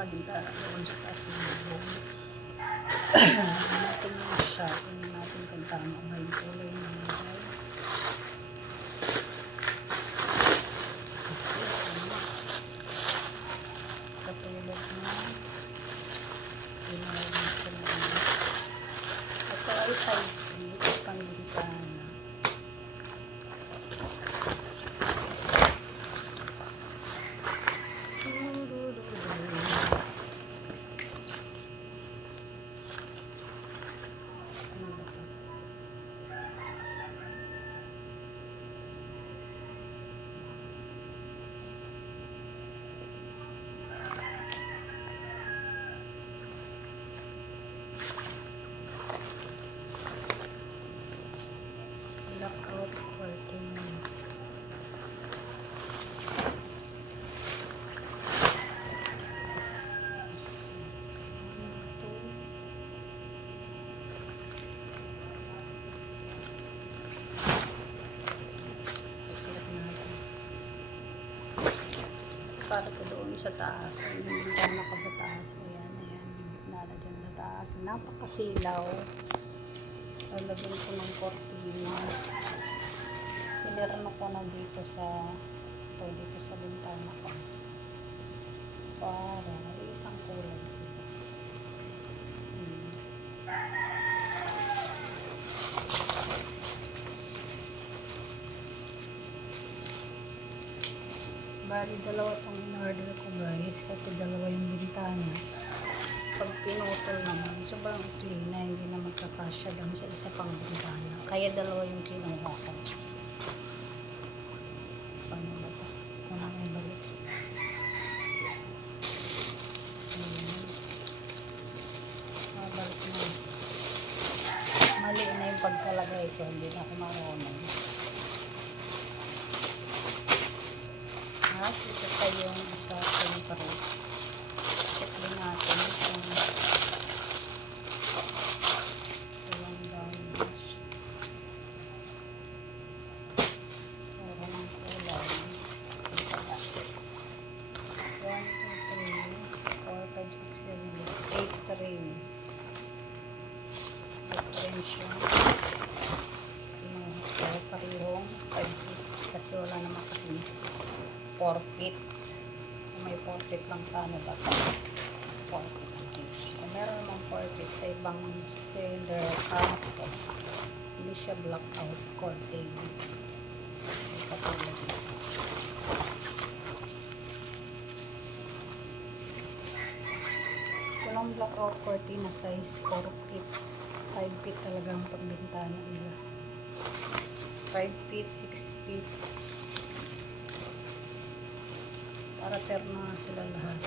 nakagita doon sa taas ng bubong. Natin yung siya. Tingnan natin kung tama ba yung kulay ng bahay. Kasi katulad na tinawag na sa mga. Ito ay 5 feet pangbintana. Blackout curtain. Para ko doon sa taas. Ay, hindi ka nakabataas. Ayan, ayan. Nala dyan sa taas. Napakasilaw. Lalagyan ko ng cortina. Pinirano ko na dito sa bintana ko. Para isang kulay sila. Bali, dalawa tong in-order ko guys. Kasi dalawa yung bintana. Pag pinutol naman, sobrang clean na hindi na magkakasya doon sa isa pang bintana. Kaya dalawa yung kinuha ko. Paano ba ito? Kung ano yung balik. Mabalik na. Mali na yung pagkalagay ko. Hindi na ako marunong. At ito pa yung isa temperate. Check din natin kung walang damage. Para ng kulay. 1, 2, 3, 4, 5, 6, 7, 8 rings. 8 rings yun. Parehong 5 feet. Kasi wala naman kasi 4 feet. May 4 feet lang sana ba ito? 4 feet. Kung meron naman 4 feet sa ibang cylinder house, hindi siya blackout curtain. Katulad ito. Walang blackout curtain na size 4 feet. 5 feet talaga ang pagbintana nila. 5 feet, 6 feet. Para terno sila lahat.